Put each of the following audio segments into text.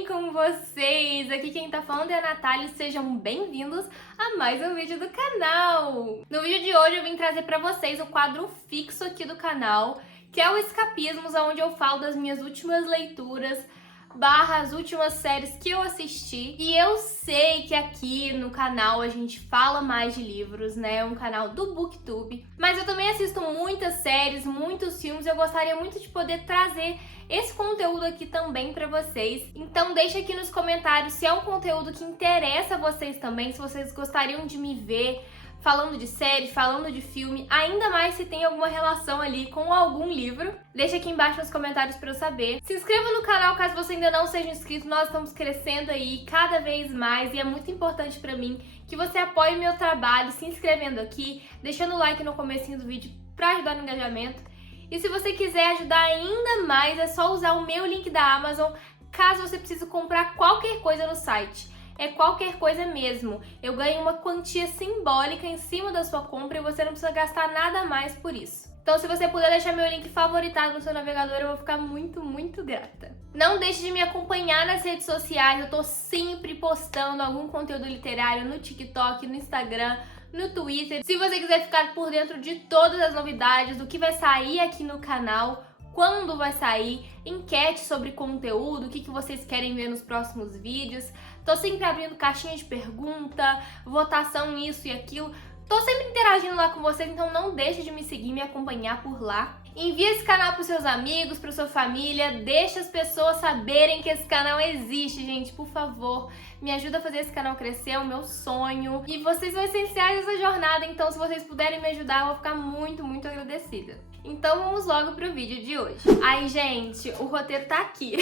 bem com vocês? Aqui quem tá falando é a Natália e sejam bem-vindos a mais um vídeo do canal. No vídeo de hoje eu vim trazer pra vocês o quadro fixo aqui do canal, que é o Escapismos, onde eu falo das minhas últimas leituras, as últimas séries que eu assisti. E eu sei que aqui no canal a gente fala mais de livros, né? É um canal do BookTube. Mas eu também assisto muitas séries, muitos filmes. Eu gostaria muito de poder trazer esse conteúdo aqui também pra vocês. Então deixa aqui nos comentários se é um conteúdo que interessa a vocês também, se vocês gostariam de me ver falando de série, falando de filme, ainda mais se tem alguma relação ali com algum livro. Deixa aqui embaixo nos comentários pra eu saber. Se inscreva no canal caso você ainda não seja inscrito, nós estamos crescendo aí cada vez mais e é muito importante pra mim que você apoie o meu trabalho se inscrevendo aqui, deixando o like no comecinho do vídeo pra ajudar no engajamento. E se você quiser ajudar ainda mais, é só usar o meu link da Amazon caso você precise comprar qualquer coisa no site. É qualquer coisa mesmo. Eu ganho uma quantia simbólica em cima da sua compra e você não precisa gastar nada mais por isso. Então se você puder deixar meu link favoritado no seu navegador, eu vou ficar muito, muito grata. Não deixe de me acompanhar nas redes sociais, eu tô sempre postando algum conteúdo literário no TikTok, no Instagram, no Twitter. Se você quiser ficar por dentro de todas as novidades, do que vai sair aqui no canal, quando vai sair, enquete sobre conteúdo, o que vocês querem ver nos próximos vídeos. Tô sempre abrindo caixinha de pergunta, votação isso e aquilo. Tô sempre interagindo lá com vocês, então não deixe de me seguir, me acompanhar por lá. Envie esse canal pros seus amigos, pra sua família, deixa as pessoas saberem que esse canal existe, gente, por favor. Me ajuda a fazer esse canal crescer, é o meu sonho. E vocês são essenciais nessa jornada, então se vocês puderem me ajudar, eu vou ficar muito, muito agradecida. Então vamos logo pro vídeo de hoje. Ai, gente, o roteiro tá aqui.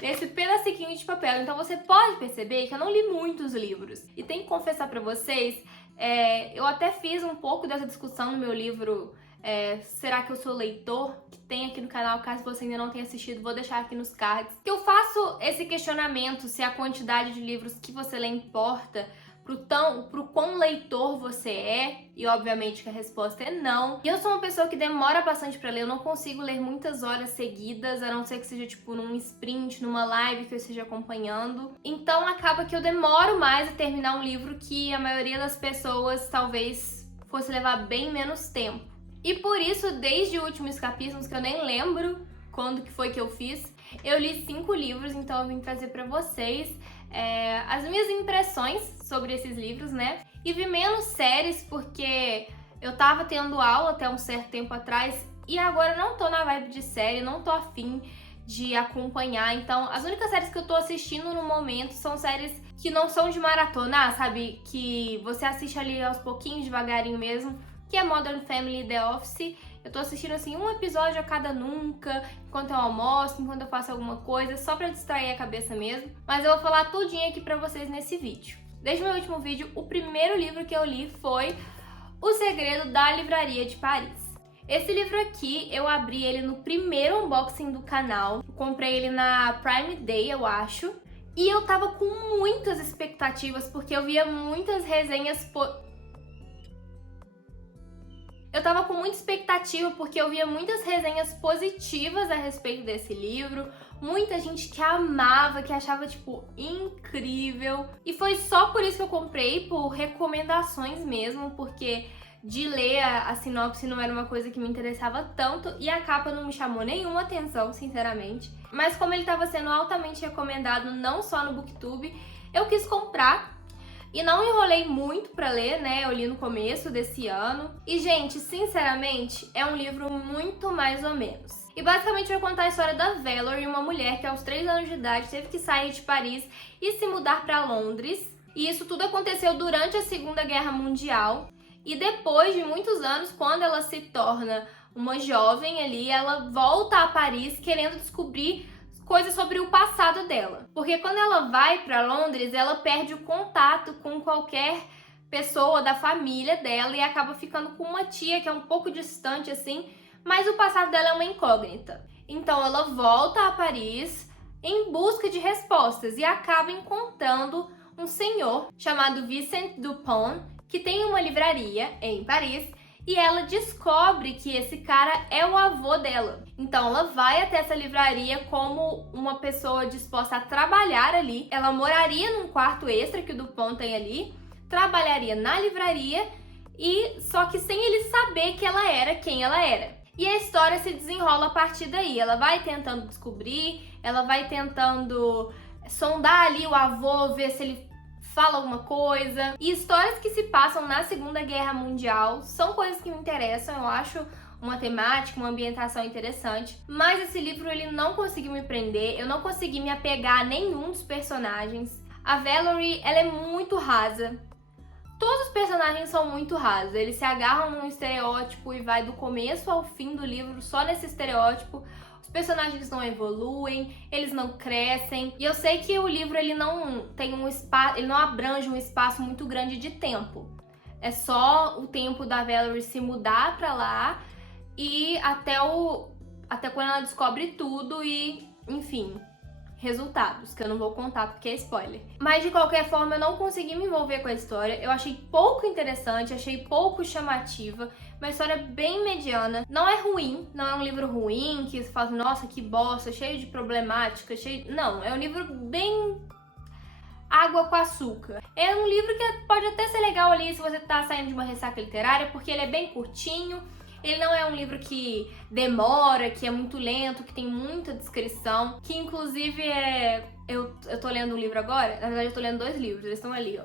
Nesse pedacinho de papel. Então você pode perceber que eu não li muitos livros. E tenho que confessar pra vocês, eu até fiz um pouco dessa discussão no meu livro Será que eu sou leitor? Que tem aqui no canal, caso você ainda não tenha assistido, vou deixar aqui nos cards. Que eu faço esse questionamento se a quantidade de livros que você lê importa pro quão leitor você é, e obviamente que a resposta é não. E eu sou uma pessoa que demora bastante pra ler, eu não consigo ler muitas horas seguidas, a não ser que seja tipo num sprint, numa live que eu esteja acompanhando. Então acaba que eu demoro mais a terminar um livro que a maioria das pessoas talvez fosse levar bem menos tempo. E por isso, desde o último Escapismos, que eu nem lembro quando que foi que eu fiz, eu li 5 livros, então eu vim trazer pra vocês as minhas impressões sobre esses livros, né? E vi menos séries porque eu tava tendo aula até um certo tempo atrás e agora não tô na vibe de série, não tô afim de acompanhar. Então, as únicas séries que eu tô assistindo no momento são séries que não são de maratona, sabe? Que você assiste ali aos pouquinhos, devagarinho mesmo, que é Modern Family e The Office. Eu tô assistindo assim um episódio a cada nunca, enquanto eu almoço, enquanto eu faço alguma coisa, só pra distrair a cabeça mesmo. Mas eu vou falar tudinho aqui pra vocês nesse vídeo. Desde o meu último vídeo, o primeiro livro que eu li foi O Segredo da Livraria de Paris. Esse livro aqui, eu abri ele no primeiro unboxing do canal. Eu comprei ele na Prime Day, eu acho. E eu tava com muitas expectativas, porque eu via muitas resenhas Eu tava com muita expectativa porque eu via muitas resenhas positivas a respeito desse livro, muita gente que amava, que achava, tipo, incrível. E foi só por isso que eu comprei, por recomendações mesmo, porque de ler a sinopse não era uma coisa que me interessava tanto e a capa não me chamou nenhuma atenção, sinceramente. Mas como ele estava sendo altamente recomendado não só no BookTube, eu quis comprar. E não enrolei muito pra ler, né? Eu li no começo desse ano. E, gente, sinceramente, é um livro muito mais ou menos. E basicamente vai contar a história da Valerie, uma mulher que aos 3 anos de idade teve que sair de Paris e se mudar pra Londres. E isso tudo aconteceu durante a Segunda Guerra Mundial. E depois de muitos anos, quando ela se torna uma jovem ali, ela volta a Paris querendo descobrir coisas sobre o passado dela. Porque quando ela vai para Londres, ela perde o contato com qualquer pessoa da família dela e acaba ficando com uma tia que é um pouco distante assim, mas o passado dela é uma incógnita. Então ela volta a Paris em busca de respostas e acaba encontrando um senhor chamado Vincent Dupont, que tem uma livraria em Paris e ela descobre que esse cara é o avô dela. Então ela vai até essa livraria como uma pessoa disposta a trabalhar ali. Ela moraria num quarto extra que o Dupont tem ali, trabalharia na livraria e só que sem ele saber que ela era quem ela era. E a história se desenrola a partir daí. Ela vai tentando descobrir, ela vai tentando sondar ali o avô, ver se ele fala alguma coisa. E histórias que se passam na Segunda Guerra Mundial são coisas que me interessam, eu acho uma temática, uma ambientação interessante. Mas esse livro ele não conseguiu me prender, eu não consegui me apegar a nenhum dos personagens. A Valerie, ela é muito rasa. Todos os personagens são muito rasos, eles se agarram num estereótipo e vai do começo ao fim do livro só nesse estereótipo. Os personagens não evoluem, eles não crescem. E eu sei que o livro ele não tem um espaço, ele não abrange um espaço muito grande de tempo. É só o tempo da Valerie se mudar pra lá e até quando ela descobre tudo e, enfim, resultados, que eu não vou contar porque é spoiler. Mas de qualquer forma eu não consegui me envolver com a história, eu achei pouco interessante, achei pouco chamativa, uma história bem mediana. Não é ruim, não é um livro ruim, que você fala, nossa, que bosta, cheio de problemática, cheio... Não, é um livro bem água com açúcar. É um livro que pode até ser legal ali se você tá saindo de uma ressaca literária, porque ele é bem curtinho. Ele não é um livro que demora, que é muito lento, que tem muita descrição, que inclusive eu tô lendo um livro agora, na verdade eu tô lendo 2 livros, eles estão ali, ó.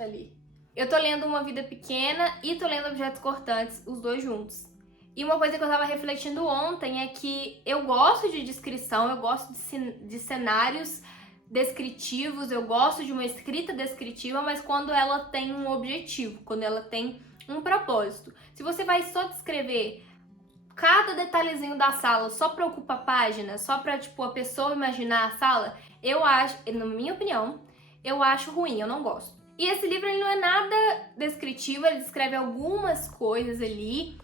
Ali. Eu tô lendo Uma Vida Pequena e tô lendo Objetos Cortantes, os 2 juntos. E uma coisa que eu tava refletindo ontem é que eu gosto de descrição, eu gosto de cenários descritivos, eu gosto de uma escrita descritiva, mas quando ela tem um objetivo, quando ela tem um propósito. Se você vai só descrever cada detalhezinho da sala só pra ocupar a página, só pra, tipo, a pessoa imaginar a sala, eu acho, na minha opinião, eu acho ruim, eu não gosto. E esse livro ele não é nada descritivo, ele descreve algumas coisas ali,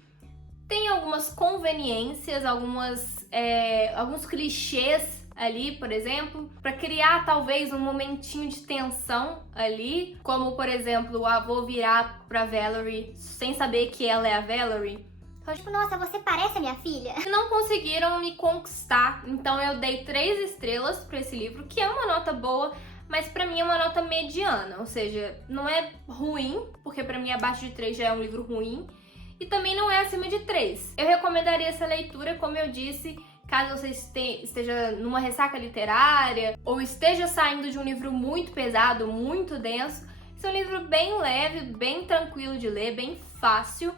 tem algumas conveniências, alguns clichês ali, por exemplo, para criar talvez um momentinho de tensão ali, como por exemplo o avô virar pra Valerie sem saber que ela é a Valerie. Então, tipo, nossa, você parece a minha filha. Não conseguiram me conquistar, então eu dei 3 estrelas pra esse livro, que é uma nota boa, mas pra mim é uma nota mediana, ou seja, não é ruim, porque pra mim abaixo de 3 já é um livro ruim, e também não é acima de 3. Eu recomendaria essa leitura, como eu disse, caso você esteja numa ressaca literária ou esteja saindo de um livro muito pesado, muito denso. Esse é um livro bem leve, bem tranquilo de ler, bem fácil,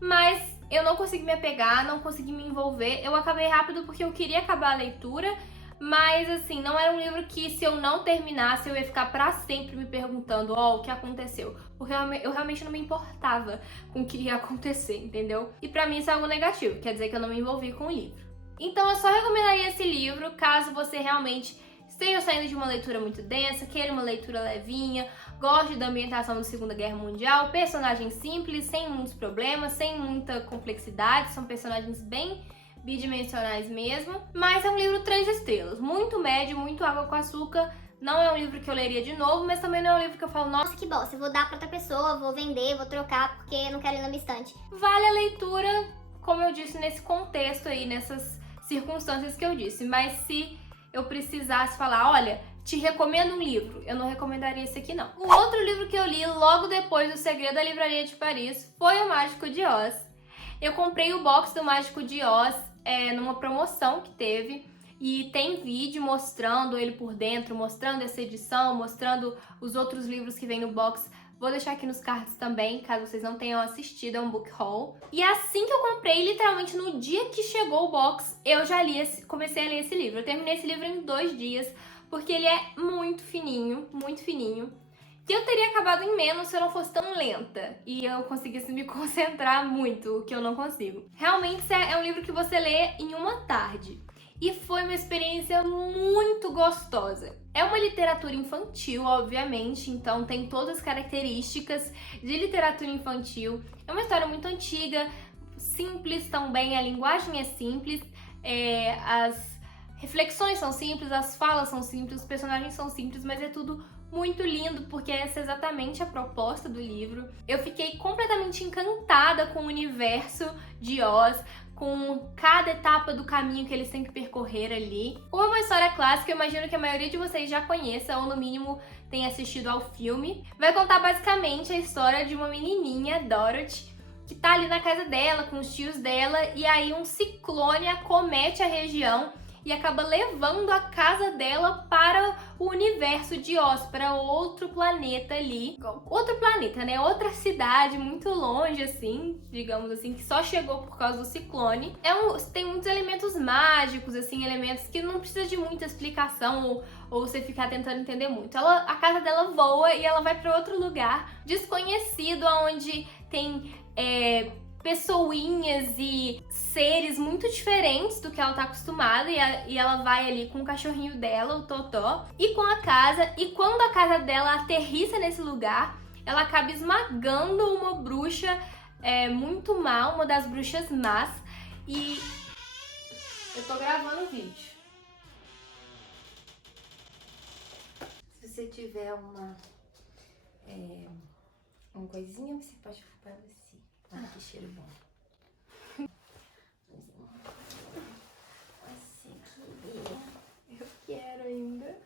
mas eu não consegui me apegar, não consegui me envolver. Eu acabei rápido porque eu queria acabar a leitura, mas assim, não era um livro que se eu não terminasse eu ia ficar pra sempre me perguntando, o que aconteceu? Porque eu realmente não me importava com o que ia acontecer, entendeu? E pra mim isso é algo negativo, quer dizer que eu não me envolvi com o livro. Então eu só recomendaria esse livro caso você realmente esteja saindo de uma leitura muito densa, queira uma leitura levinha, goste da ambientação da Segunda Guerra Mundial, personagens simples, sem muitos problemas, sem muita complexidade, são personagens bem bidimensionais mesmo, mas é um livro 3 estrelas, muito médio, muito água com açúcar. Não é um livro que eu leria de novo, mas também não é um livro que eu falo, nossa, que bosta, eu vou dar pra outra pessoa, vou vender, vou trocar porque eu não quero ir na minha estante. Vale a leitura, como eu disse, nesse contexto aí, nessas circunstâncias que eu disse, mas se eu precisasse falar, olha, te recomendo um livro, eu não recomendaria esse aqui não. O outro livro que eu li logo depois do Segredo da Livraria de Paris foi O Mágico de Oz. Eu comprei o box do Mágico de Oz numa promoção que teve e tem vídeo mostrando ele por dentro, mostrando essa edição, mostrando os outros livros que vem no box. Vou deixar aqui nos cards também, caso vocês não tenham assistido, é um book haul. E assim que eu comprei, literalmente no dia que chegou o box, eu já comecei a ler esse livro. Eu terminei esse livro em 2 dias, porque ele é muito fininho, muito fininho. Que eu teria acabado em menos se eu não fosse tão lenta e eu conseguisse me concentrar muito, o que eu não consigo. Realmente é um livro que você lê em uma tarde. E foi uma experiência muito gostosa. É uma literatura infantil, obviamente, então tem todas as características de literatura infantil. É uma história muito antiga, simples também, a linguagem é simples, as reflexões são simples, as falas são simples, os personagens são simples, mas é tudo muito lindo, porque essa é exatamente a proposta do livro. Eu fiquei completamente encantada com o universo de Oz, com cada etapa do caminho que eles têm que percorrer ali. Como é uma história clássica, eu imagino que a maioria de vocês já conheça, ou no mínimo tenha assistido ao filme. Vai contar basicamente a história de uma menininha, Dorothy, que tá ali na casa dela, com os tios dela, e aí um ciclone acomete a região e acaba levando a casa dela para o universo de Oz, para outro planeta ali. Outro planeta, né? Outra cidade muito longe, assim, digamos assim, que só chegou por causa do ciclone. Tem muitos elementos mágicos, assim, elementos que não precisa de muita explicação ou você ficar tentando entender muito. A casa dela voa e ela vai para outro lugar desconhecido, onde tem pessoinhas e seres muito diferentes do que ela tá acostumada, e ela vai ali com o cachorrinho dela, o Totó, e com a casa, e quando a casa dela aterrissa nesse lugar, ela acaba esmagando uma bruxa muito má, uma das bruxas más, e eu tô gravando o vídeo. Se você tiver uma coisinha, você pode para você. Olha que cheiro bom. Você queria? Eu quero ainda.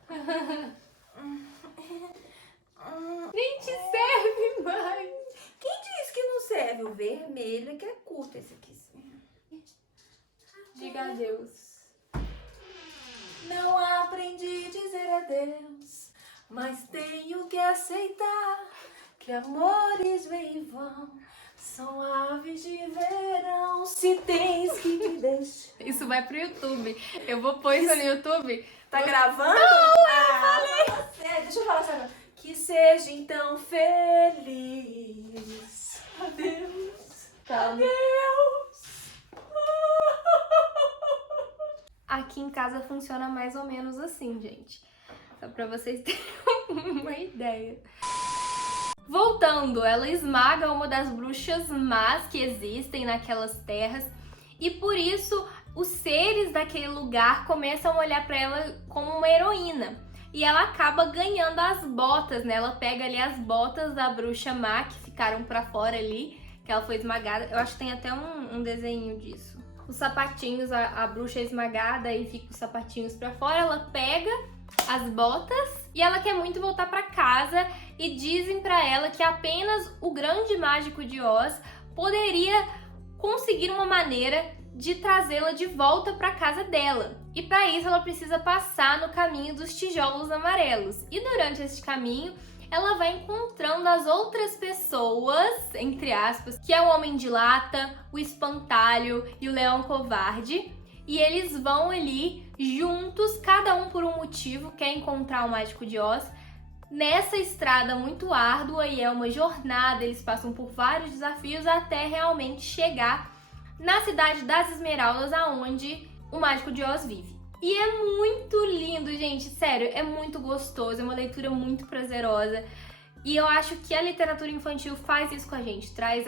Nem te serve mais. Quem disse que não serve? O vermelho é que é curto esse aqui. Diga adeus. Não aprendi a dizer adeus, mas tenho que aceitar que amores vêm e vão. São aves de verão, se tens que me deixar. Isso vai pro YouTube. Eu vou pôr isso no YouTube. Tá gravando? Não, fala sério. Deixa eu falar sério. Que seja então feliz. Adeus. Tá. Adeus. Aqui em casa funciona mais ou menos assim, gente. Só pra vocês terem uma ideia. Voltando, ela esmaga uma das bruxas más que existem naquelas terras, e por isso os seres daquele lugar começam a olhar pra ela como uma heroína. E ela acaba ganhando as botas, né? Ela pega ali as botas da bruxa má que ficaram pra fora ali, que ela foi esmagada. Eu acho que tem até um desenho disso. Os sapatinhos, a bruxa é esmagada e fica os sapatinhos pra fora. Ela pega as botas e ela quer muito voltar pra casa, e dizem pra ela que apenas o grande mágico de Oz poderia conseguir uma maneira de trazê-la de volta pra casa dela. E pra isso ela precisa passar no caminho dos tijolos amarelos. E durante esse caminho ela vai encontrando as outras pessoas, entre aspas, que é o Homem de Lata, o Espantalho e o Leão Covarde. E eles vão ali juntos, cada um por um motivo, quer encontrar o Mágico de Oz, nessa estrada muito árdua, e é uma jornada, eles passam por vários desafios até realmente chegar na cidade das Esmeraldas, aonde o Mágico de Oz vive. E é muito lindo, gente, sério, é muito gostoso, é uma leitura muito prazerosa. E eu acho que a literatura infantil faz isso com a gente, traz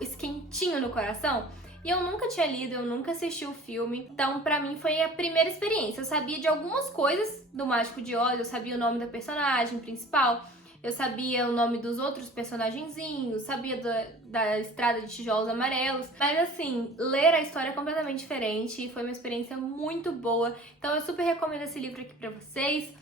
esse quentinho no coração. E eu nunca tinha lido, eu nunca assisti o filme, então pra mim foi a primeira experiência. Eu sabia de algumas coisas do Mágico de Oz, eu sabia o nome da personagem principal, eu sabia o nome dos outros personagenzinhos, sabia da Estrada de Tijolos Amarelos, mas assim, ler a história é completamente diferente e foi uma experiência muito boa. Então eu super recomendo esse livro aqui pra vocês.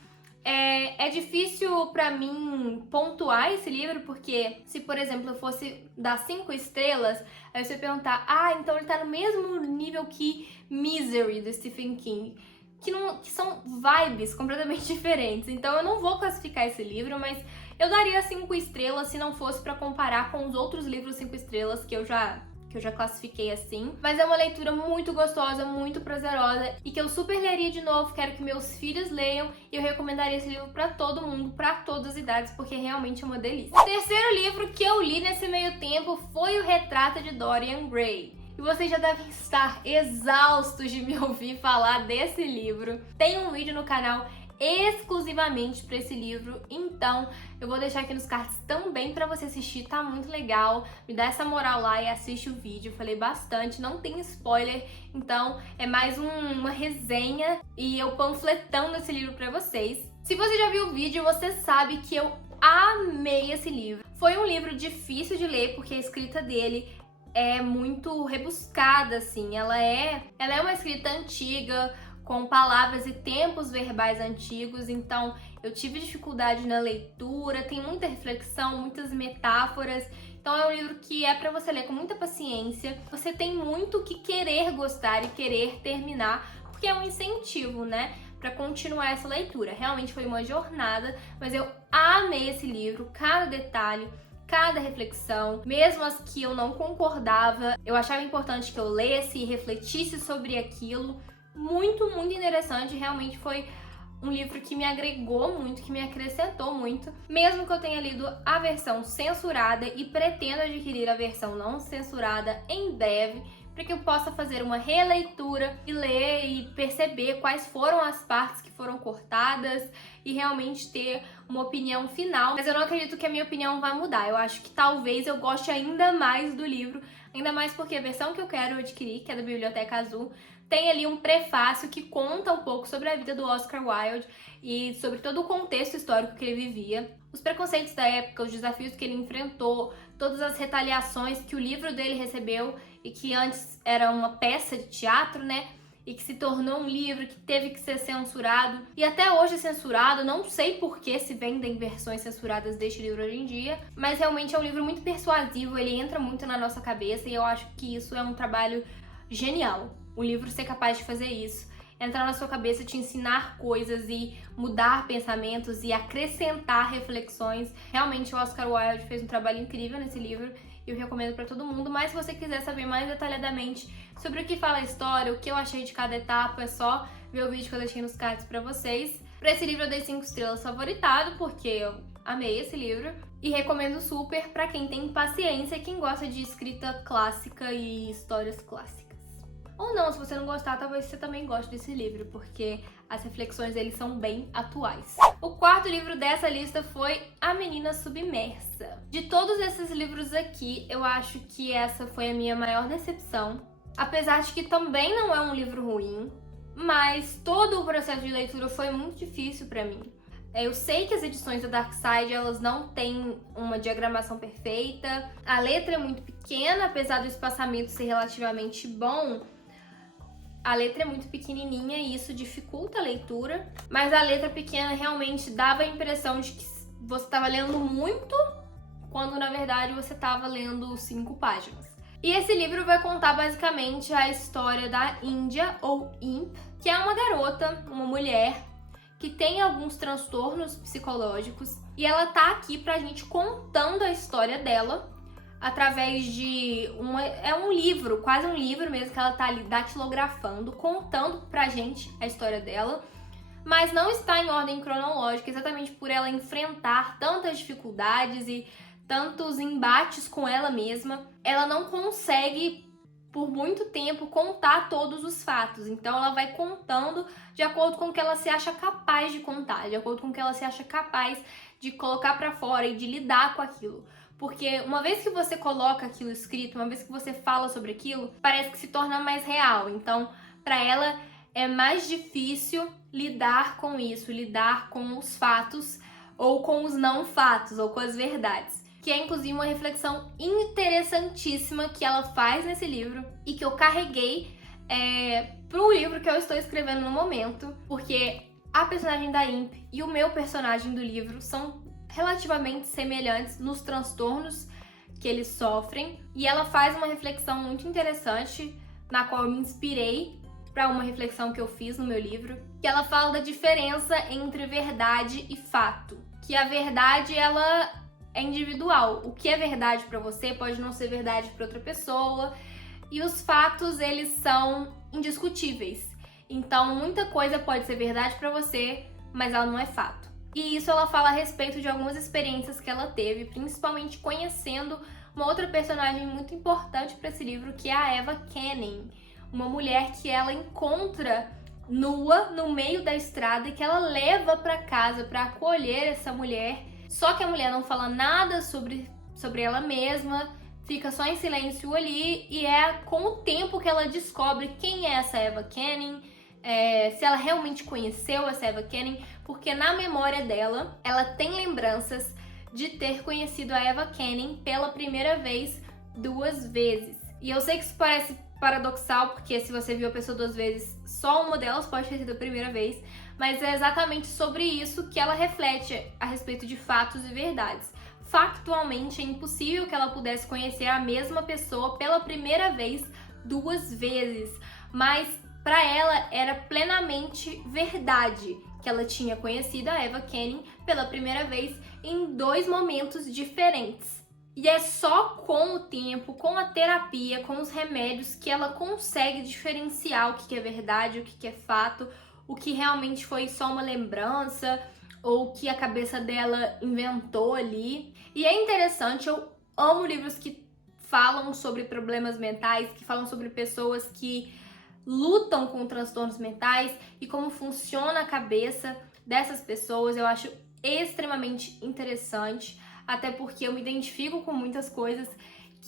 É difícil pra mim pontuar esse livro, porque se, por exemplo, eu fosse dar 5 estrelas, aí você ia perguntar, então ele tá no mesmo nível que Misery, do Stephen King, que são vibes completamente diferentes. Então eu não vou classificar esse livro, mas eu daria 5 estrelas se não fosse pra comparar com os outros livros 5 estrelas que eu já classifiquei assim. Mas é uma leitura muito gostosa, muito prazerosa, e que eu super leria de novo, quero que meus filhos leiam, e eu recomendaria esse livro pra todo mundo, pra todas as idades, porque realmente é uma delícia. O terceiro livro que eu li nesse meio tempo foi O Retrato de Dorian Gray. E vocês já devem estar exaustos de me ouvir falar desse livro. Tem um vídeo no canal exclusivamente para esse livro, então eu vou deixar aqui nos cards também para você assistir, tá muito legal. Me dá essa moral lá e assiste o vídeo, eu falei bastante, não tem spoiler, então é mais uma resenha e eu panfletando esse livro para vocês. Se você já viu o vídeo, você sabe que eu amei esse livro. Foi um livro difícil de ler, porque a escrita dele é muito rebuscada, assim. Ela é uma escrita antiga, com palavras e tempos verbais antigos, então eu tive dificuldade na leitura, tem muita reflexão, muitas metáforas. Então é um livro que é para você ler com muita paciência. Você tem muito que querer gostar e querer terminar, porque é um incentivo, né, para continuar essa leitura. Realmente foi uma jornada, mas eu amei esse livro, cada detalhe, cada reflexão, mesmo as que eu não concordava, eu achava importante que eu lesse e refletisse sobre aquilo. Muito, muito interessante, realmente foi um livro que me agregou muito, que me acrescentou muito, mesmo que eu tenha lido a versão censurada e pretendo adquirir a versão não censurada em breve, para que eu possa fazer uma releitura e ler e perceber quais foram as partes que foram cortadas e realmente ter uma opinião final. Mas eu não acredito que a minha opinião vai mudar, eu acho que talvez eu goste ainda mais do livro, ainda mais porque a versão que eu quero adquirir, que é da Biblioteca Azul, tem ali um prefácio que conta um pouco sobre a vida do Oscar Wilde e sobre todo o contexto histórico que ele vivia, os preconceitos da época, os desafios que ele enfrentou, todas as retaliações que o livro dele recebeu e que antes era uma peça de teatro, né? E que se tornou um livro que teve que ser censurado e até hoje é censurado. Não sei por que se vendem versões censuradas deste livro hoje em dia, mas realmente é um livro muito persuasivo, ele entra muito na nossa cabeça e eu acho que isso é um trabalho genial. O livro ser capaz de fazer isso, entrar na sua cabeça, te ensinar coisas e mudar pensamentos e acrescentar reflexões. Realmente o Oscar Wilde fez um trabalho incrível nesse livro e eu recomendo para todo mundo. Mas se você quiser saber mais detalhadamente sobre o que fala a história, o que eu achei de cada etapa, é só ver o vídeo que eu deixei nos cards para vocês. Para esse livro eu dei 5 estrelas favoritado, porque eu amei esse livro e recomendo super para quem tem paciência e quem gosta de escrita clássica e histórias clássicas. Ou não, se você não gostar, talvez você também goste desse livro, porque as reflexões dele são bem atuais. O quarto livro dessa lista foi A Menina Submersa. De todos esses livros aqui, eu acho que essa foi a minha maior decepção. Apesar de que também não é um livro ruim, mas todo o processo de leitura foi muito difícil pra mim. Eu sei que as edições da Dark Side, elas não têm uma diagramação perfeita, a letra é muito pequena, apesar do espaçamento ser relativamente bom. A letra é muito pequenininha e isso dificulta a leitura, mas a letra pequena realmente dava a impressão de que você estava lendo muito, quando na verdade você estava lendo 5 páginas. E esse livro vai contar basicamente a história da Índia, ou Imp, que é uma garota, uma mulher, que tem alguns transtornos psicológicos, e ela tá aqui pra gente contando a história dela, através de um livro, quase um livro mesmo, que ela tá ali datilografando, contando pra gente a história dela, mas não está em ordem cronológica, exatamente por ela enfrentar tantas dificuldades e tantos embates com ela mesma. Ela não consegue, por muito tempo, contar todos os fatos, então ela vai contando de acordo com o que ela se acha capaz de contar, de acordo com o que ela se acha capaz de colocar pra fora e de lidar com aquilo. Porque uma vez que você coloca aquilo escrito, uma vez que você fala sobre aquilo, parece que se torna mais real. Então, para ela é mais difícil lidar com isso, lidar com os fatos ou com os não fatos, ou com as verdades. Que é inclusive uma reflexão interessantíssima que ela faz nesse livro e que eu carreguei pro livro que eu estou escrevendo no momento, porque a personagem da Imp e o meu personagem do livro são relativamente semelhantes nos transtornos que eles sofrem, e ela faz uma reflexão muito interessante, na qual eu me inspirei para uma reflexão que eu fiz no meu livro, que ela fala da diferença entre verdade e fato, que a verdade ela é individual, o que é verdade para você pode não ser verdade para outra pessoa, e os fatos eles são indiscutíveis, então muita coisa pode ser verdade para você, mas ela não é fato. E isso ela fala a respeito de algumas experiências que ela teve, principalmente conhecendo uma outra personagem muito importante para esse livro, que é a Eva Canning, uma mulher que ela encontra nua no meio da estrada e que ela leva para casa para acolher essa mulher. Só que a mulher não fala nada sobre ela mesma, fica só em silêncio ali, e é com o tempo que ela descobre quem é essa Eva Canning, se ela realmente conheceu essa Eva Canning, porque na memória dela, ela tem lembranças de ter conhecido a Eva Canning pela primeira vez 2 vezes. E eu sei que isso parece paradoxal, porque se você viu a pessoa 2 vezes, só uma delas pode ter sido a primeira vez, mas é exatamente sobre isso que ela reflete a respeito de fatos e verdades. Factualmente, é impossível que ela pudesse conhecer a mesma pessoa pela primeira vez 2 vezes, mas para ela era plenamente verdade que ela tinha conhecido a Eva Canning pela primeira vez em 2 momentos diferentes. E é só com o tempo, com a terapia, com os remédios que ela consegue diferenciar o que é verdade, o que é fato, o que realmente foi só uma lembrança ou o que a cabeça dela inventou ali. E é interessante, eu amo livros que falam sobre problemas mentais, que falam sobre pessoas que lutam com transtornos mentais e como funciona a cabeça dessas pessoas. Eu acho extremamente interessante, até porque eu me identifico com muitas coisas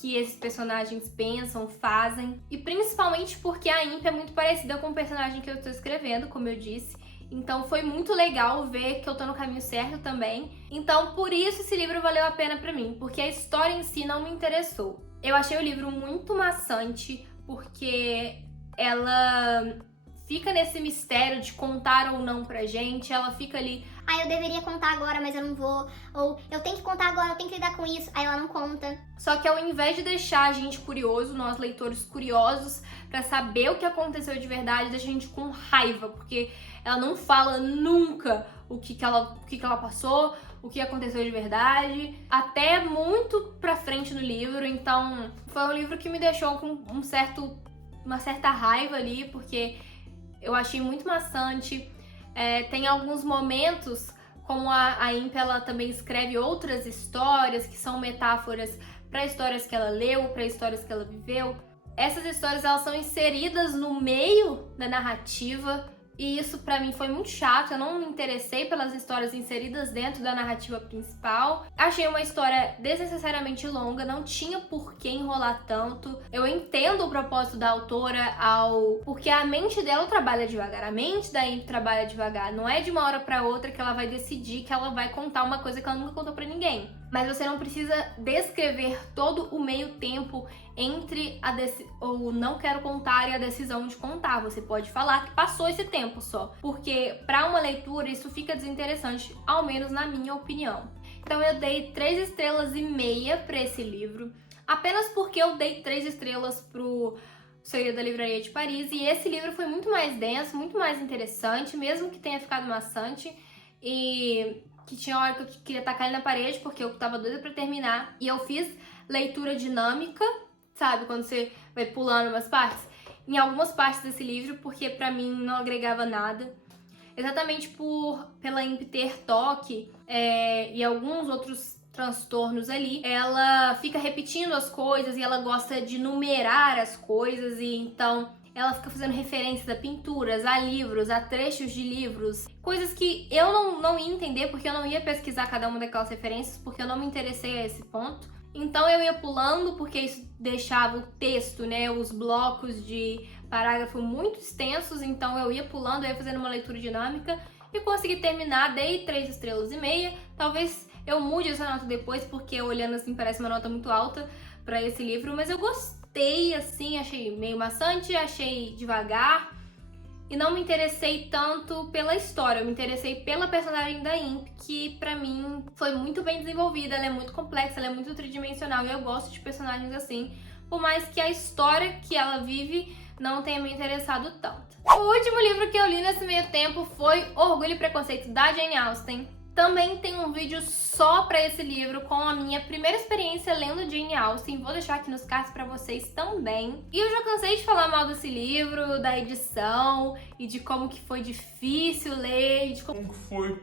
que esses personagens pensam, fazem, e principalmente porque a Imp é muito parecida com o personagem que eu estou escrevendo, como eu disse. Então foi muito legal ver que eu tô no caminho certo também. Então por isso esse livro valeu a pena pra mim, porque a história em si não me interessou. Eu achei o livro muito maçante, porque ela fica nesse mistério de contar ou não pra gente, ela fica ali... eu deveria contar agora, mas eu não vou. Ou eu tenho que contar agora, eu tenho que lidar com isso. Aí ela não conta. Só que ao invés de deixar a gente curioso, nós leitores curiosos, pra saber o que aconteceu de verdade, deixa a gente com raiva, porque ela não fala nunca o que ela passou, o que aconteceu de verdade, até muito pra frente no livro. Então foi um livro que me deixou com uma certa raiva ali, porque eu achei muito maçante. Tem alguns momentos, como a Imp, ela também escreve outras histórias que são metáforas para histórias que ela leu, para histórias que ela viveu. Essas histórias, elas são inseridas no meio da narrativa, e isso pra mim foi muito chato. Eu não me interessei pelas histórias inseridas dentro da narrativa principal. Achei uma história desnecessariamente longa, não tinha por que enrolar tanto. Eu entendo o propósito da autora porque a mente dela trabalha devagar, a mente da Imp trabalha devagar. Não é de uma hora pra outra que ela vai decidir que ela vai contar uma coisa que ela nunca contou pra ninguém. Mas você não precisa descrever todo o meio tempo entre o não quero contar e a decisão de contar. Você pode falar que passou esse tempo só, porque para uma leitura isso fica desinteressante, ao menos na minha opinião. Então eu dei 3,5 estrelas para esse livro, apenas porque eu dei 3 estrelas pro Seu da Livraria de Paris, e esse livro foi muito mais denso, muito mais interessante, mesmo que tenha ficado maçante e que tinha hora que eu queria tacar ele na parede, porque eu tava doida pra terminar. E eu fiz leitura dinâmica, sabe? Quando você vai pulando umas partes. Em algumas partes desse livro, porque pra mim não agregava nada. Exatamente pela Imp ter toque e alguns outros transtornos ali. Ela fica repetindo as coisas e ela gosta de numerar as coisas, e então ela fica fazendo referências a pinturas, a livros, a trechos de livros. Coisas que eu não ia entender, porque eu não ia pesquisar cada uma daquelas referências, porque eu não me interessei a esse ponto. Então eu ia pulando, porque isso deixava o texto, né, os blocos de parágrafo muito extensos. Então eu ia pulando, eu ia fazendo uma leitura dinâmica e consegui terminar. Dei 3,5 estrelas. Talvez eu mude essa nota depois, porque olhando assim parece uma nota muito alta pra esse livro, mas eu gostei, assim, achei meio maçante, achei devagar e não me interessei tanto pela história. Eu me interessei pela personagem da Imp, que pra mim foi muito bem desenvolvida. Ela é muito complexa, ela é muito tridimensional e eu gosto de personagens assim, por mais que a história que ela vive não tenha me interessado tanto. O último livro que eu li nesse meio tempo foi Orgulho e Preconceito, da Jane Austen. Também tem um vídeo só pra esse livro, com a minha primeira experiência lendo Jane Austen. Vou deixar aqui nos cards pra vocês também. E eu já cansei de falar mal desse livro, da edição, e de como que foi difícil ler, e de como que foi.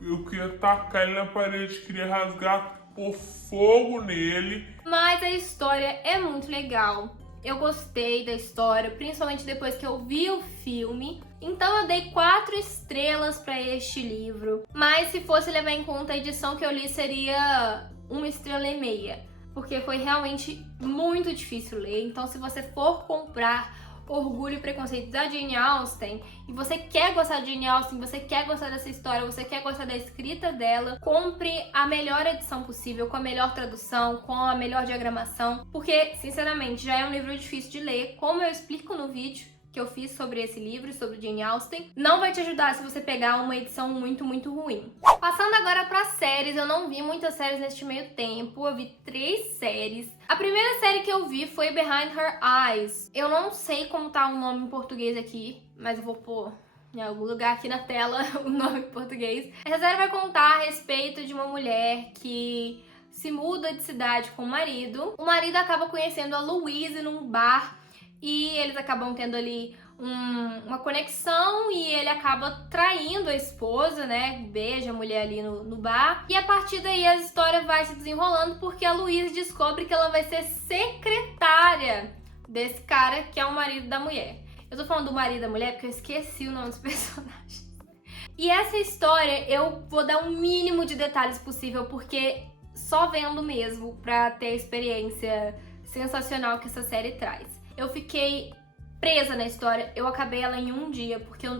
Eu queria tacar ele na parede, queria rasgar, pôr fogo nele. Mas a história é muito legal. Eu gostei da história, principalmente depois que eu vi o filme. Então eu dei 4 estrelas para este livro. Mas se fosse levar em conta a edição que eu li, seria 1,5 estrelas. Porque foi realmente muito difícil ler. Então se você for comprar Orgulho e Preconceito da Jane Austen e você quer gostar de Jane Austen, você quer gostar dessa história, você quer gostar da escrita dela, compre a melhor edição possível, com a melhor tradução, com a melhor diagramação, porque, sinceramente, já é um livro difícil de ler, como eu explico no vídeo que eu fiz sobre esse livro, sobre Jane Austen, não vai te ajudar se você pegar uma edição muito ruim. Passando agora para séries, eu não vi muitas séries neste meio tempo, eu vi 3 séries. A primeira série que eu vi foi Behind Her Eyes. Eu não sei como tá o nome em português aqui, mas eu vou pôr em algum lugar aqui na tela o nome em português. Essa série vai contar a respeito de uma mulher que se muda de cidade com o marido. O marido acaba conhecendo a Louise num bar e eles acabam tendo ali uma conexão e ele acaba traindo a esposa, né? Beija a mulher ali no bar. E a partir daí a história vai se desenrolando porque a Louise descobre que ela vai ser secretária desse cara que é o marido da mulher. Eu tô falando do marido da mulher porque eu esqueci o nome dos personagens. E essa história eu vou dar o mínimo de detalhes possível porque só vendo mesmo pra ter a experiência sensacional que essa série traz. Eu fiquei presa na história, eu acabei ela em um dia, porque eu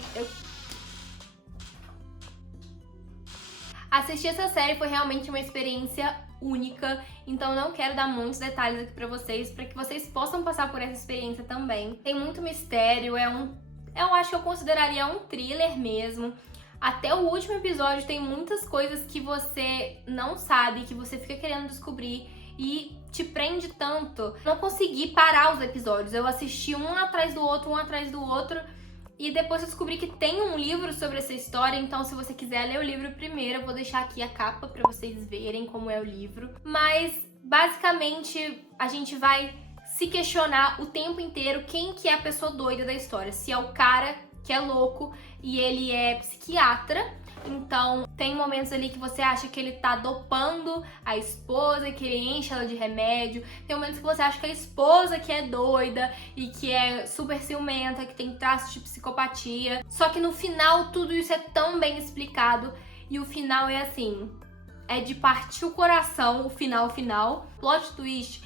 assistir essa série foi realmente uma experiência única, então eu não quero dar muitos detalhes aqui pra vocês, para que vocês possam passar por essa experiência também. Tem muito mistério, eu acho que eu consideraria um thriller mesmo. Até o último episódio tem muitas coisas que você não sabe, que você fica querendo descobrir e te prende tanto. Não consegui parar os episódios, eu assisti um atrás do outro, e depois eu descobri que tem um livro sobre essa história, então se você quiser ler o livro primeiro, eu vou deixar aqui a capa pra vocês verem como é o livro. Mas, basicamente, a gente vai se questionar o tempo inteiro quem que é a pessoa doida da história. Se é o cara que é louco e ele é psiquiatra, então tem momentos ali que você acha que ele tá dopando a esposa, que ele enche ela de remédio. Tem momentos que você acha que a esposa que é doida e que é super ciumenta, que tem traços de psicopatia. Só que no final tudo isso é tão bem explicado e o final é assim, é de partir o coração, o final. Plot twist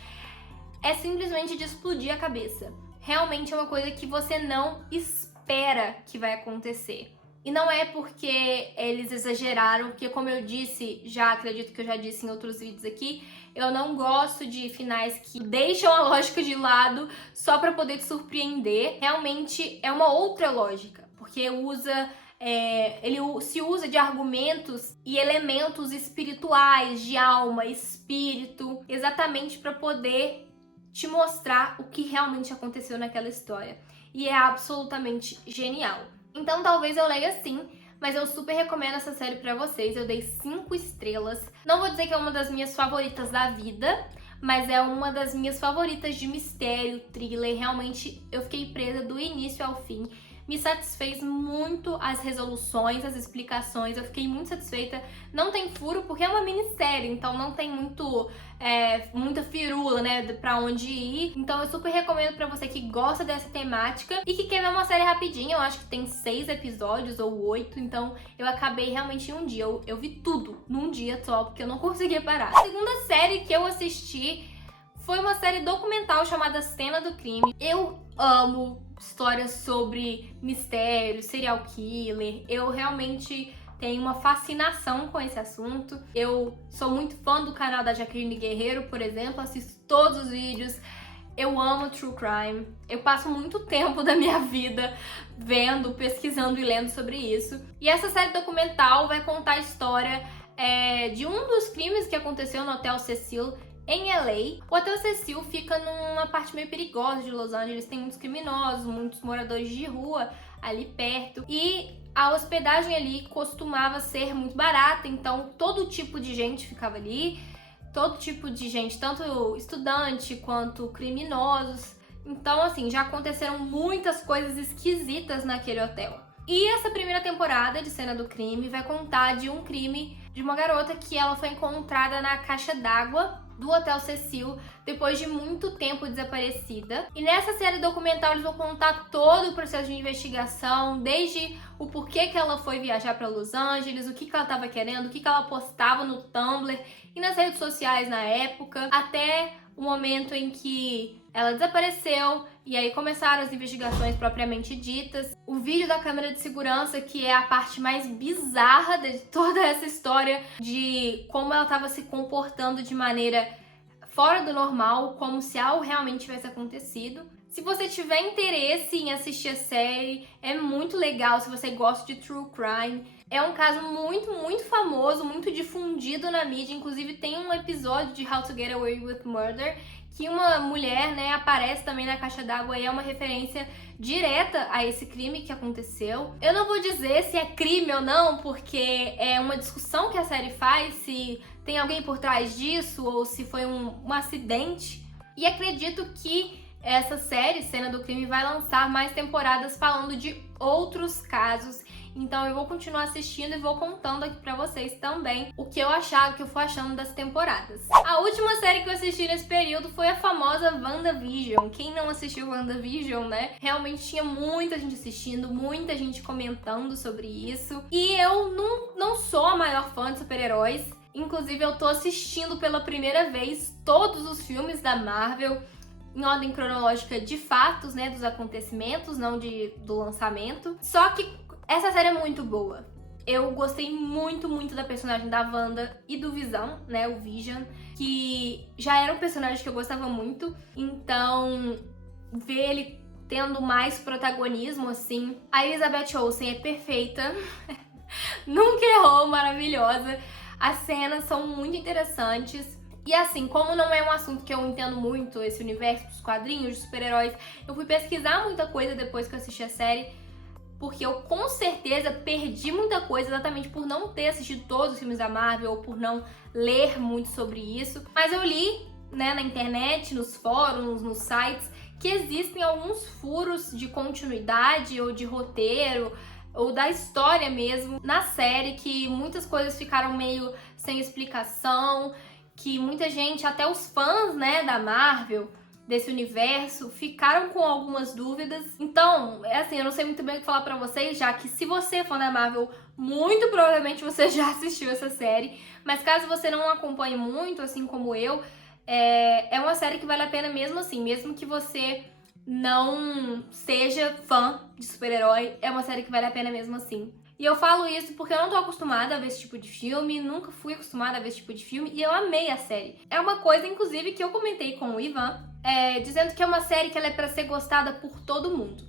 é simplesmente de explodir a cabeça. Realmente é uma coisa que você não espera que vai acontecer. E não é porque eles exageraram, porque como eu disse, acredito que eu já disse em outros vídeos aqui, eu não gosto de finais que deixam a lógica de lado só pra poder te surpreender. Realmente é uma outra lógica, porque ele se usa de argumentos e elementos espirituais, de alma, espírito, exatamente pra poder te mostrar o que realmente aconteceu naquela história. E é absolutamente genial. Então talvez eu leia sim, mas eu super recomendo essa série pra vocês. Eu dei 5 estrelas. Não vou dizer que é uma das minhas favoritas da vida, mas é uma das minhas favoritas de mistério, thriller. Realmente eu fiquei presa do início ao fim. Me satisfez muito as resoluções, as explicações, eu fiquei muito satisfeita. Não tem furo porque é uma minissérie, então não tem muita firula, né, pra onde ir. Então eu super recomendo pra você que gosta dessa temática e que quer ver uma série rapidinha. Eu acho que tem 6 episódios ou 8, então eu acabei realmente em um dia. Eu vi tudo num dia só, porque eu não conseguia parar. A segunda série que eu assisti foi uma série documental chamada Cena do Crime. Eu amo histórias sobre mistério, serial killer. Eu realmente tenho uma fascinação com esse assunto. Eu sou muito fã do canal da Jaqueline Guerreiro, por exemplo, assisto todos os vídeos. Eu amo true crime. Eu passo muito tempo da minha vida vendo, pesquisando e lendo sobre isso. E essa série documental vai contar a história de um dos crimes que aconteceu no Hotel Cecil em LA. O Hotel Cecil fica numa parte meio perigosa de Los Angeles, tem muitos criminosos, muitos moradores de rua ali perto, e a hospedagem ali costumava ser muito barata, então todo tipo de gente ficava ali, todo tipo de gente, tanto estudante quanto criminosos. Então assim, já aconteceram muitas coisas esquisitas naquele hotel. E essa primeira temporada de Cena do Crime vai contar de um crime de uma garota que ela foi encontrada na caixa d'água do Hotel Cecil depois de muito tempo desaparecida. E nessa série documental eles vão contar todo o processo de investigação, desde o porquê que ela foi viajar para Los Angeles, o que ela estava querendo, o que ela postava no Tumblr e nas redes sociais na época, até o momento em que ela desapareceu e aí começaram as investigações propriamente ditas. O vídeo da câmera de segurança, que é a parte mais bizarra de toda essa história, de como ela estava se comportando de maneira fora do normal, como se algo realmente tivesse acontecido. Se você tiver interesse em assistir a série, é muito legal. Se você gosta de true crime, é um caso muito famoso, muito difundido na mídia. Inclusive tem um episódio de How to Get Away with Murder que uma mulher, né, aparece também na caixa d'água e é uma referência direta a esse crime que aconteceu. Eu não vou dizer se é crime ou não, porque é uma discussão que a série faz, se tem alguém por trás disso ou se foi um acidente. E acredito que essa série, Cena do Crime, vai lançar mais temporadas falando de outros casos. Então eu vou continuar assistindo e vou contando aqui pra vocês também o que eu achava, o que eu fui achando das temporadas. A última série que eu assisti nesse período foi a famosa WandaVision. Quem não assistiu WandaVision, né? Realmente tinha muita gente assistindo, muita gente comentando sobre isso. E eu não sou a maior fã de super-heróis. Inclusive eu tô assistindo pela primeira vez todos os filmes da Marvel em ordem cronológica de fatos, né, dos acontecimentos, não do lançamento. Só que essa série é muito boa. Eu gostei muito da personagem da Wanda e do Visão, né, o Vision, que já era um personagem que eu gostava muito. Então, ver ele tendo mais protagonismo, assim. A Elizabeth Olsen é perfeita. Nunca errou, maravilhosa. As cenas são muito interessantes. E assim, como não é um assunto que eu entendo muito, esse universo dos quadrinhos, de super-heróis, eu fui pesquisar muita coisa depois que eu assisti a série, porque eu com certeza perdi muita coisa exatamente por não ter assistido todos os filmes da Marvel ou por não ler muito sobre isso. Mas eu li, né, na internet, nos fóruns, nos sites, que existem alguns furos de continuidade ou de roteiro, ou da história mesmo, na série, que muitas coisas ficaram meio sem explicação, que muita gente, até os fãs, né, da Marvel, desse universo, ficaram com algumas dúvidas. Então, é assim, eu não sei muito bem o que falar pra vocês, já que se você é fã da Marvel, muito provavelmente você já assistiu essa série, mas caso você não acompanhe muito, assim como eu, é uma série que vale a pena mesmo assim, mesmo que você não seja fã de super-herói, é uma série que vale a pena mesmo assim. E eu falo isso porque eu não tô acostumada a ver esse tipo de filme, nunca fui acostumada a ver esse tipo de filme, e eu amei a série. É uma coisa, inclusive, que eu comentei com o Ivan, dizendo que é uma série que ela é pra ser gostada por todo mundo.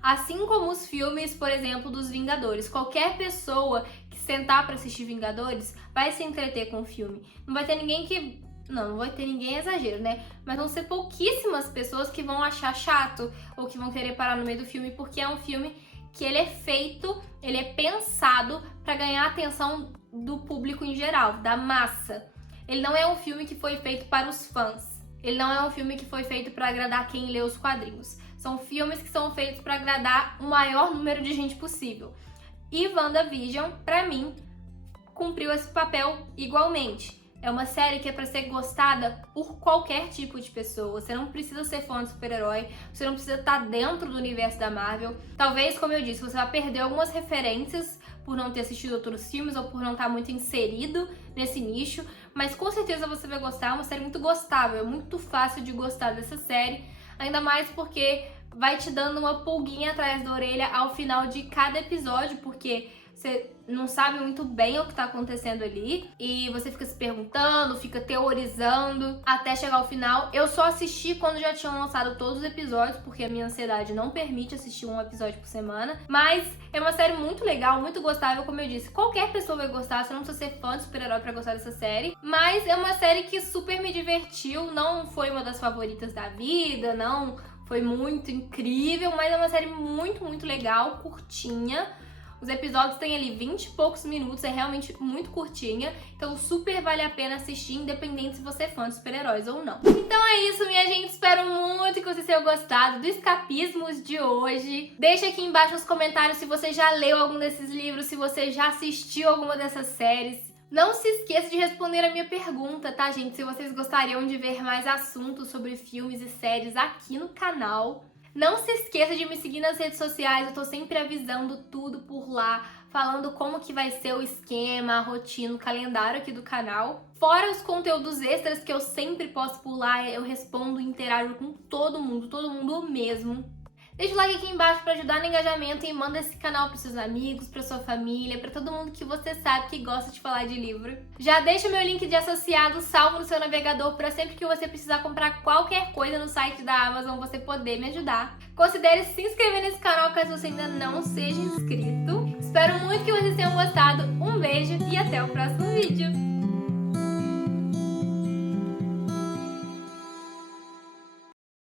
Assim como os filmes, por exemplo, dos Vingadores. Qualquer pessoa que sentar pra assistir Vingadores vai se entreter com o filme. Não vai ter ninguém que... Não vai ter ninguém, é exagero, né? Mas vão ser pouquíssimas pessoas que vão achar chato ou que vão querer parar no meio do filme, porque é um filme que ele é feito, ele é pensado para ganhar a atenção do público em geral, da massa. Ele não é um filme que foi feito para os fãs. Ele não é um filme que foi feito para agradar quem lê os quadrinhos. São filmes que são feitos para agradar o maior número de gente possível. E WandaVision, para mim, cumpriu esse papel igualmente. É uma série que é pra ser gostada por qualquer tipo de pessoa. Você não precisa ser fã de super-herói, você não precisa estar dentro do universo da Marvel. Talvez, como eu disse, você vai perder algumas referências por não ter assistido outros filmes ou por não estar muito inserido nesse nicho, mas com certeza você vai gostar. É uma série muito gostável, é muito fácil de gostar dessa série, ainda mais porque vai te dando uma pulguinha atrás da orelha ao final de cada episódio, porque você não sabe muito bem o que tá acontecendo ali e você fica se perguntando, fica teorizando até chegar ao final. Eu só assisti quando já tinham lançado todos os episódios, porque a minha ansiedade não permite assistir um episódio por semana. Mas é uma série muito legal, muito gostável, como eu disse. Qualquer pessoa vai gostar, você não precisa ser fã de super-herói pra gostar dessa série. Mas é uma série que super me divertiu, não foi uma das favoritas da vida, não foi muito incrível, mas é uma série muito legal, curtinha. Os episódios têm ali 20 e poucos minutos, é realmente muito curtinha, então super vale a pena assistir, independente se você é fã de super-heróis ou não. Então é isso, minha gente, espero muito que vocês tenham gostado do Escapismos de hoje. Deixa aqui embaixo nos comentários se você já leu algum desses livros, se você já assistiu alguma dessas séries. Não se esqueça de responder a minha pergunta, tá, gente? Se vocês gostariam de ver mais assuntos sobre filmes e séries aqui no canal. Não se esqueça de me seguir nas redes sociais, eu tô sempre avisando tudo por lá, falando como que vai ser o esquema, a rotina, o calendário aqui do canal. Fora os conteúdos extras que eu sempre posto por lá, eu respondo e interajo com todo mundo mesmo. Deixa o like aqui embaixo para ajudar no engajamento e manda esse canal para seus amigos, para sua família, para todo mundo que você sabe que gosta de falar de livro. Já deixa o meu link de associado salvo no seu navegador para sempre que você precisar comprar qualquer coisa no site da Amazon você poder me ajudar. Considere se inscrever nesse canal caso você ainda não seja inscrito. Espero muito que vocês tenham gostado. Um beijo e até o próximo vídeo.